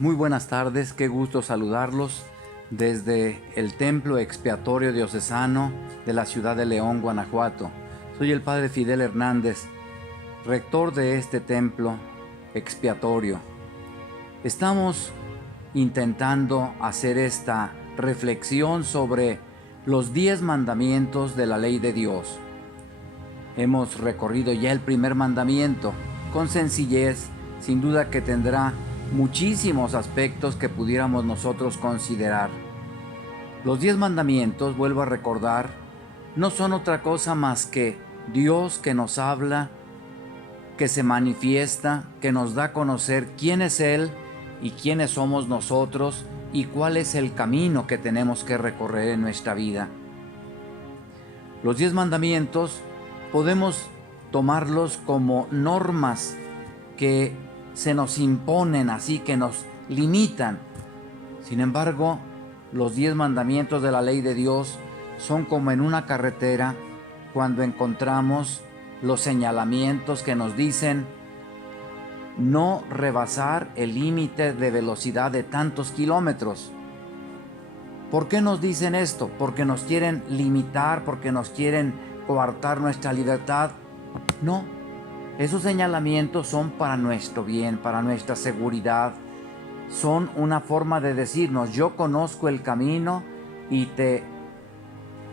Muy buenas tardes, qué gusto saludarlos desde el Templo Expiatorio Diocesano de la ciudad de León, Guanajuato. Soy el Padre Fidel Hernández, rector de este templo expiatorio. Estamos intentando hacer esta reflexión sobre los 10 mandamientos de la ley de Dios. Hemos recorrido ya el primer mandamiento con sencillez, sin duda que tendrá muchísimos aspectos que pudiéramos nosotros considerar. Los 10 mandamientos, vuelvo a recordar, no son otra cosa más que Dios que nos habla, que se manifiesta, que nos da a conocer quién es Él y quiénes somos nosotros y cuál es el camino que tenemos que recorrer en nuestra vida. Los 10 mandamientos podemos tomarlos como normas que se nos imponen, así que nos limitan. Sin embargo, los 10 mandamientos de la ley de Dios son como en una carretera cuando encontramos los señalamientos que nos dicen no rebasar el límite de velocidad de tantos kilómetros. ¿Por qué nos dicen esto? ¿Porque nos quieren limitar? ¿Porque nos quieren coartar nuestra libertad? No. Esos señalamientos son para nuestro bien, para nuestra seguridad. Son una forma de decirnos, yo conozco el camino y te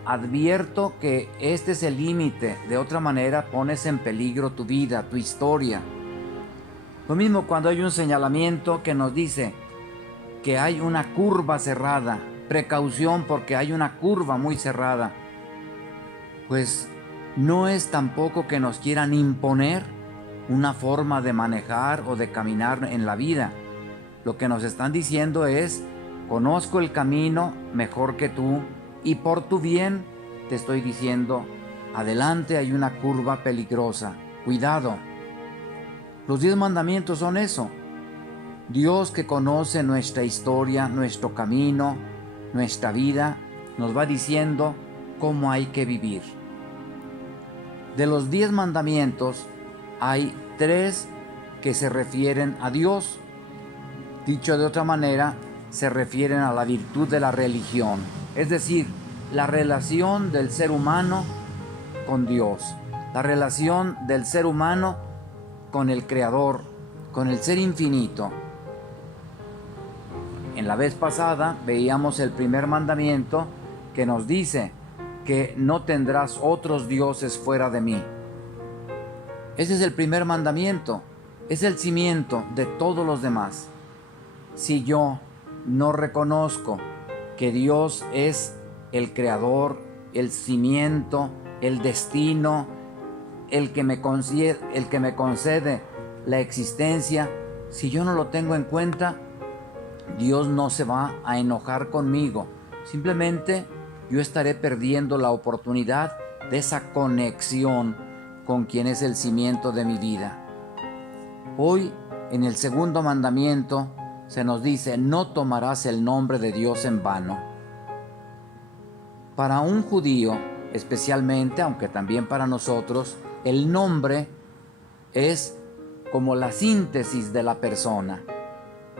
advierto que este es el límite. De otra manera pones en peligro tu vida, tu historia. Lo mismo cuando hay un señalamiento que nos dice que hay una curva cerrada. Precaución porque hay una curva muy cerrada. Pues no es tampoco que nos quieran imponer una forma de manejar o de caminar en la vida. Lo que nos están diciendo es, conozco el camino mejor que tú y por tu bien te estoy diciendo, adelante hay una curva peligrosa, cuidado. Los 10 mandamientos son eso. Dios que conoce nuestra historia, nuestro camino, nuestra vida, nos va diciendo cómo hay que vivir. De los 10 mandamientos, hay 3 que se refieren a Dios. Dicho de otra manera, se refieren a la virtud de la religión, es decir, la relación del ser humano con Dios, la relación del ser humano con el Creador, con el Ser Infinito. En la vez pasada veíamos el primer mandamiento que nos dice que no tendrás otros dioses fuera de mí. Ese es el primer mandamiento, es el cimiento de todos los demás. Si yo no reconozco que Dios es el creador, el cimiento, el destino, el que me concede la existencia, si yo no lo tengo en cuenta, Dios no se va a enojar conmigo. Simplemente yo estaré perdiendo la oportunidad de esa conexión con quien es el cimiento de mi vida. Hoy, en el segundo mandamiento, se nos dice, no tomarás el nombre de Dios en vano. Para un judío, especialmente, aunque también para nosotros, el nombre es como la síntesis de la persona.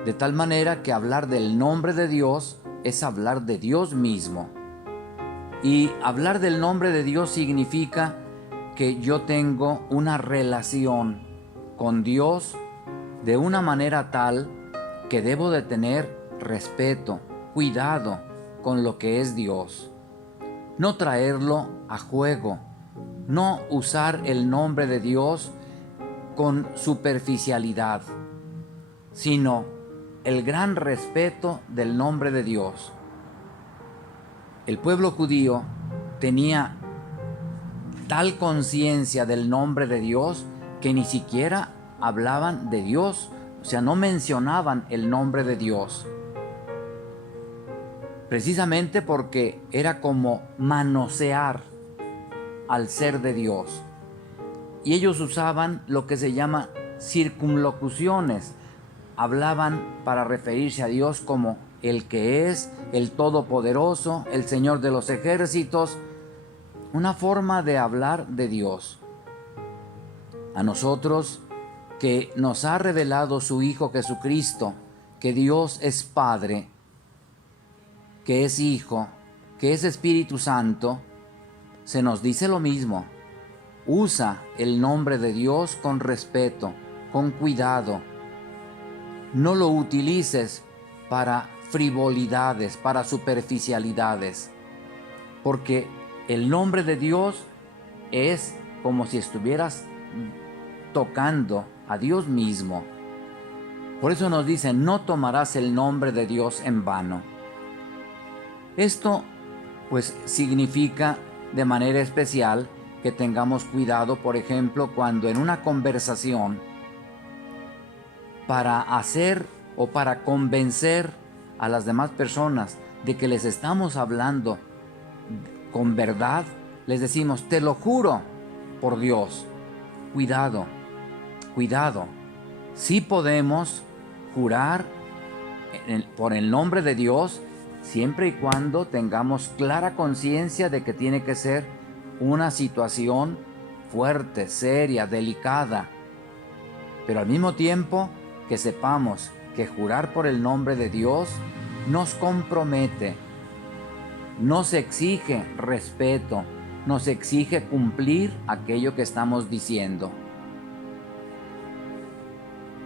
De tal manera que hablar del nombre de Dios es hablar de Dios mismo. Y hablar del nombre de Dios significa que yo tengo una relación con Dios de una manera tal que debo de tener respeto, cuidado con lo que es Dios. No traerlo a juego, no usar el nombre de Dios con superficialidad, sino el gran respeto del nombre de Dios. El pueblo judío tenía tal conciencia del nombre de Dios que ni siquiera hablaban de Dios, o sea, no mencionaban el nombre de Dios. Precisamente porque era como manosear al ser de Dios. Y ellos usaban lo que se llama circunlocuciones. Hablaban para referirse a Dios como el que es, el Todopoderoso, el Señor de los ejércitos. Una forma de hablar de Dios. A nosotros que nos ha revelado su Hijo Jesucristo que Dios es Padre, que es Hijo, que es Espíritu Santo, se nos dice lo mismo. Usa el nombre de Dios con respeto, con cuidado. No lo utilices para frivolidades, para superficialidades, porque el nombre de Dios es como si estuvieras tocando a Dios mismo. Por eso nos dice, no tomarás el nombre de Dios en vano. Esto pues significa de manera especial que tengamos cuidado, por ejemplo, cuando en una conversación, para hacer o para convencer a las demás personas de que les estamos hablando con verdad, les decimos, te lo juro por Dios. Cuidado, cuidado. Sí podemos jurar por el nombre de Dios, siempre y cuando tengamos clara conciencia de que tiene que ser una situación fuerte, seria, delicada. Pero al mismo tiempo que sepamos que jurar por el nombre de Dios nos compromete, nos exige respeto, nos exige cumplir aquello que estamos diciendo.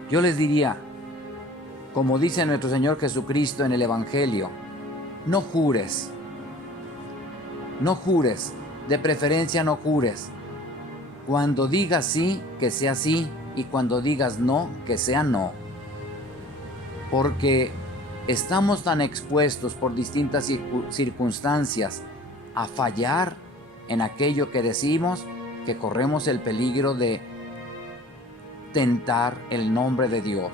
Yo les diría, como dice nuestro Señor Jesucristo en el Evangelio, no jures, de preferencia no jures. Cuando digas sí, que sea sí, y cuando digas no, que sea no. Porque estamos tan expuestos por distintas circunstancias a fallar en aquello que decimos, que corremos el peligro de tentar el nombre de Dios.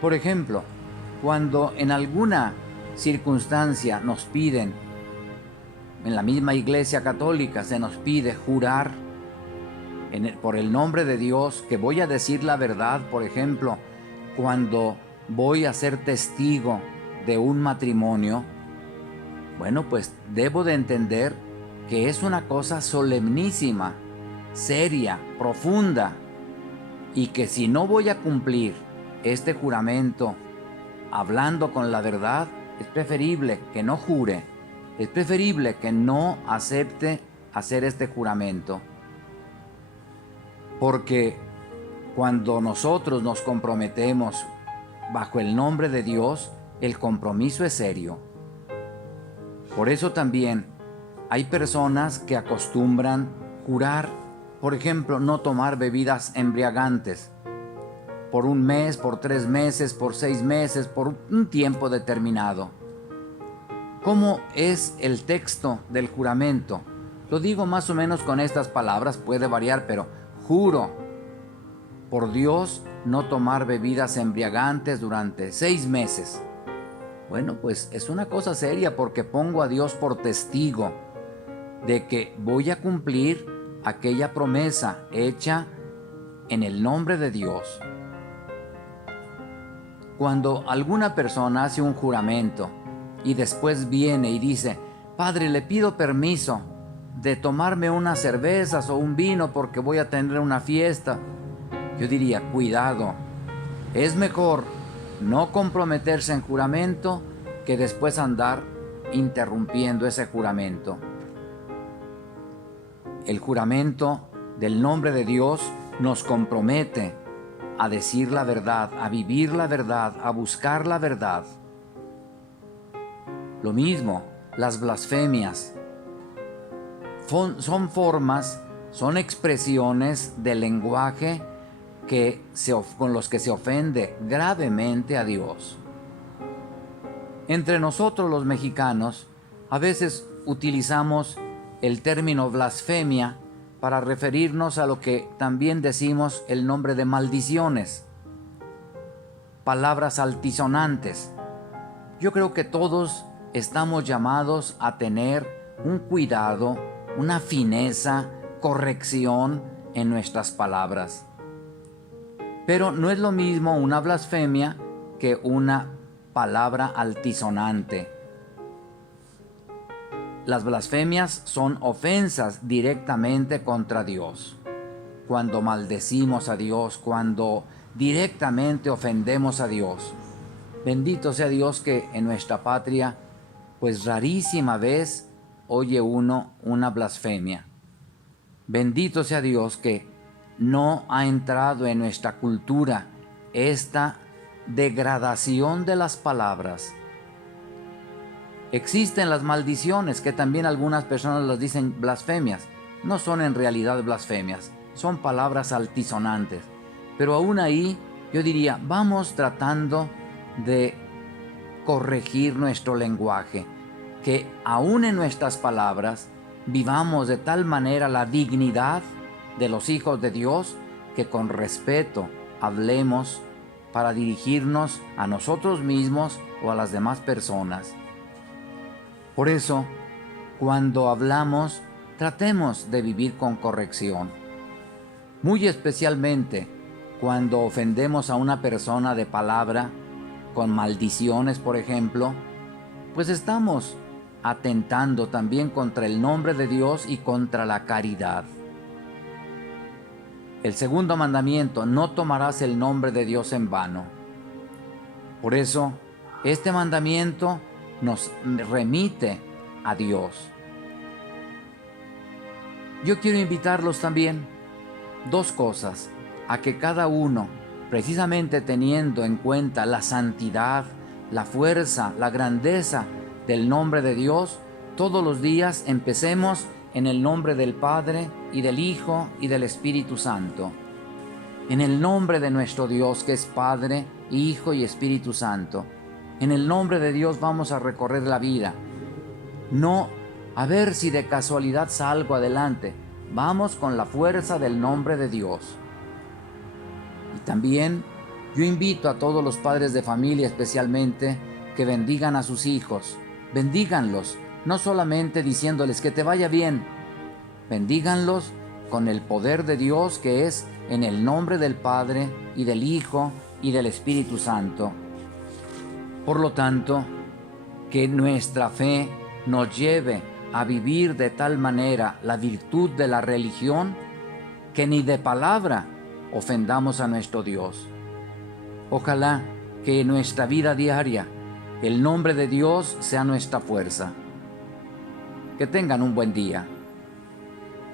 Por ejemplo, cuando en alguna circunstancia nos piden, en la misma Iglesia Católica se nos pide jurar por el nombre de Dios, que voy a decir la verdad, por ejemplo, cuando voy a ser testigo de un matrimonio, bueno, pues debo de entender que es una cosa solemnísima, seria, profunda, y que si no voy a cumplir este juramento hablando con la verdad, es preferible que no jure, es preferible que no acepte hacer este juramento. Porque cuando nosotros nos comprometemos bajo el nombre de Dios, el compromiso es serio. Por eso también hay personas que acostumbran jurar, por ejemplo, no tomar bebidas embriagantes por un mes, por 3 meses, por 6 meses, por un tiempo determinado. ¿Cómo es el texto del juramento? Lo digo más o menos con estas palabras, puede variar, pero juro por Dios no tomar bebidas embriagantes durante 6 meses. Bueno, pues es una cosa seria, porque pongo a Dios por testigo de que voy a cumplir aquella promesa hecha en el nombre de Dios. Cuando alguna persona hace un juramento y después viene y dice, Padre, le pido permiso de tomarme unas cervezas o un vino porque voy a tener una fiesta, yo diría, cuidado, es mejor no comprometerse en juramento que después andar interrumpiendo ese juramento. El juramento del nombre de Dios nos compromete a decir la verdad, a vivir la verdad, a buscar la verdad. Lo mismo, las blasfemias son formas, son expresiones del lenguaje con los que se ofende gravemente a Dios. Entre nosotros los mexicanos, a veces utilizamos el término blasfemia para referirnos a lo que también decimos el nombre de maldiciones, palabras altisonantes. Yo creo que todos estamos llamados a tener un cuidado, una fineza, corrección en nuestras palabras. Pero no es lo mismo una blasfemia que una palabra altisonante. Las blasfemias son ofensas directamente contra Dios. Cuando maldecimos a Dios, cuando directamente ofendemos a Dios. Bendito sea Dios que en nuestra patria, pues rarísima vez oye uno una blasfemia. Bendito sea Dios que no ha entrado en nuestra cultura esta degradación de las palabras. Existen las maldiciones, que también algunas personas las dicen blasfemias. No son en realidad blasfemias, son palabras altisonantes. Pero aún ahí yo diría, vamos tratando de corregir nuestro lenguaje, que aún en nuestras palabras vivamos de tal manera la dignidad de los hijos de Dios, que con respeto hablemos para dirigirnos a nosotros mismos o a las demás personas. Por eso, cuando hablamos, tratemos de vivir con corrección. Muy especialmente cuando ofendemos a una persona de palabra, con maldiciones, por ejemplo, pues estamos atentando también contra el nombre de Dios y contra la caridad. El segundo mandamiento, no tomarás el nombre de Dios en vano. Por eso, este mandamiento nos remite a Dios. Yo quiero invitarlos también, dos cosas, a que cada uno, precisamente teniendo en cuenta la santidad, la fuerza, la grandeza del nombre de Dios, todos los días empecemos en el nombre del Padre y del Hijo y del Espíritu Santo. En el nombre de nuestro Dios, que es Padre, Hijo y Espíritu Santo. En el nombre de Dios vamos a recorrer la vida. No a ver si de casualidad salgo adelante. Vamos con la fuerza del nombre de Dios. Y también yo invito a todos los padres de familia especialmente que bendigan a sus hijos. Bendíganlos, no solamente diciéndoles que te vaya bien. Bendíganlos con el poder de Dios, que es en el nombre del Padre y del Hijo y del Espíritu Santo. Por lo tanto, que nuestra fe nos lleve a vivir de tal manera la virtud de la religión que ni de palabra ofendamos a nuestro Dios. Ojalá que en nuestra vida diaria el nombre de Dios sea nuestra fuerza. Que tengan un buen día.